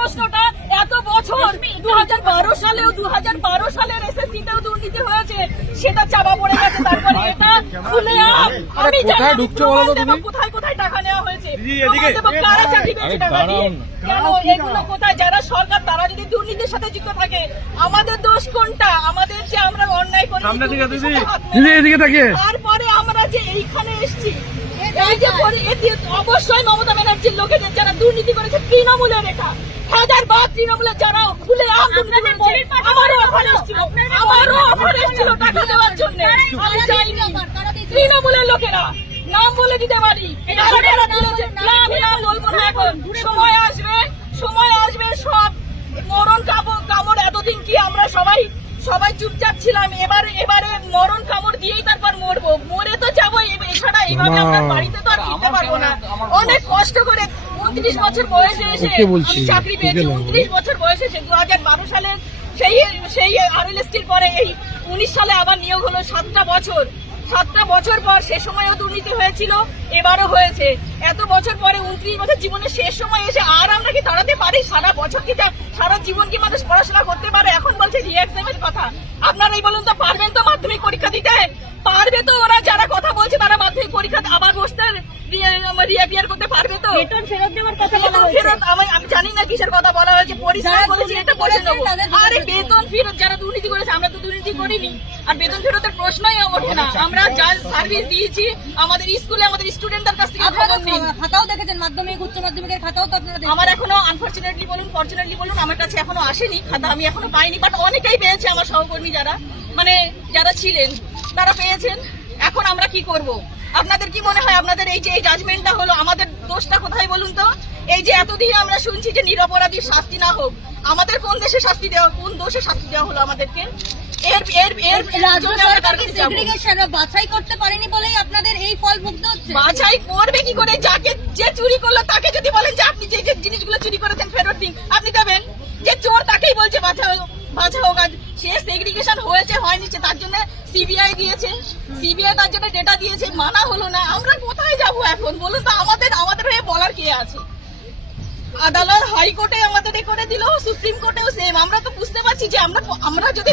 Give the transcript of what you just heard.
প্রশ্নটা এত বছর দু সালেও দু সালের এসএসসি তেও দুর্নীতি হয়েছে সেটা চাপা পড়ে গেছে তারপরে এটা খুলে আমি জানি কোথায় ঢুকছো বলো তো কোথায় কোথায় টাকা নেওয়া হয়েছে? দিদি, এদিকে। প্রমাণ দেবো কারা চাকরি পেয়েছে টাকা দিয়ে? কেন এগুলো কোথায়? যারা সরকার তারা যদি দুর্নীতির সাথে যুক্ত থাকে আমাদের দোষ কোনটা? আমাদের যে আমরা অন্যায় করি তারপরে আমরা যে এইখানে এসেছি এই যে অবশ্যই মমতা ব্যানার্জির লোকেদের যারা দুর্নীতি করেছে তৃণমূলের এটা। হাজার বা তৃণমূলের যারা খুলে আমারও অফার এসেছিল। আমারও অফার এসেছিল টাকা দেওয়ার জন্য। আমি তৃণমূলের লোকেরা নাম বলে দিতে পারি। কারা কারা দিয়েছে? না। আমি নাম বলব না এখন। সময় আসবে সময় আসবে সব। মরণ কামড় কামড় এতদিন কি আমরা সবাই সবাই চুপচাপ ছিলাম? এবার এবারে মরণ কামড় দিয়েই তারপর মরবো। মরে তো যাব এ- এছাড়া এইভাবে আমরা বাড়িতে তো আর ফিরতে পারব না। অনেক কষ্ট করে উনত্রিশ বছর বয়সে এসে আমি চাকরি পেয়েছি উনত্রিশ বছর বয়সে এসে দু হাজার বারো সালের সেই সেই আরএলএসটির পরে এই উনিশ সালে আবার নিয়োগ হলো সাতটা বছর। সাতটা বছর পর সে সময়ও দুর্নীতি হয়েছিল এবারও হয়েছে। এত বছর পরে উনত্রিশ বছর জীবনের শেষ সময় এসে আর আমরা কি দাঁড়াতে পারি? সারা বছর কি সারা জীবন কি মানুষ পড়াশোনা করতে পারে? এখন বলছে রিএক্সামের কথা। আপনারাই বলুন তো পারবেন তো মাধ্যমিক পরীক্ষা দিতে পারবে তো ওরা যারা কথা বলছে তারা মাধ্যমিক পরীক্ষাতে আবার বসতে রিঅ্যাপিয়ার করতে পারবে তো? বেতন ফেরত দেওয়ার কথা বলা হয়েছে। ফেরত আমি আমি জানি না কিসের কথা বলা হয়েছে পরিষ্কার বলেছি এটা বলে দেবো। আরে বেতন ফেরত যারা দুর্নীতি করেছে আমরা তো দুর্নীতি করিনি। আর বেতন ফেরতের প্রশ্নই ওঠে না। আমরা যা সার্ভিস দিয়েছি আমাদের স্কুলে আমাদের স্টুডেন্টদের কাছ থেকে খবর নিন খাতাও দেখেছেন মাধ্যমিক উচ্চ মাধ্যমিকের খাতাও তো আপনারা আমার এখনও আনফরচুনেটলি বলুন ফরচুনেটলি বলুন আমার কাছে এখনও আসেনি খাতা। আমি এখনও পাইনি বাট অনেকেই পেয়েছে আমার সহকর্মী যারা। মানে যারা ছিলেন তারা পেয়েছেন। এখন আমরা কি করব? আপনাদের কি মনে হয় আপনাদের এই যে এই জাজমেন্টটা হলো আমাদের দোষটা কোথায় বলুন তো? এই যে এতদিন আমরা শুনছি যে নিরপরাধীর শাস্তি না হোক আমাদের কোন দেশে শাস্তি দেওয়া কোন দোষে শাস্তি দেওয়া হলো আমাদেরকে? এর বাছাই করতে পারেনি বলেই আপনাদের এই ফল ভুগতে হচ্ছে? বাছাই করবে কি করে? যাকে যে চুরি করল তাকে যদি বলেন যে আপনি যে জিনিসগুলো চুরি করেছেন ফেরত দিন আপনি দেবেন যে চোর তাকেই বলছে বাছা বাছা হোক, আজ সে সেগ্রিগেশন হয়েছে, হয়নি তার জন্য সিবিআই দিয়েছে। সিবিআই তার জন্য ডেটা দিয়েছে, মানা হলো না। আমরা কোথায় যাব এখন? বলুন তো, আমাদের আমাদের হয়ে বলার কে আছে? আদালত হাইকোর্টে আমাদের করে দিল, সুপ্রিম কোর্টেও সেম আমরা তো বুঝতে পারছি যে আমরা আমরা যদি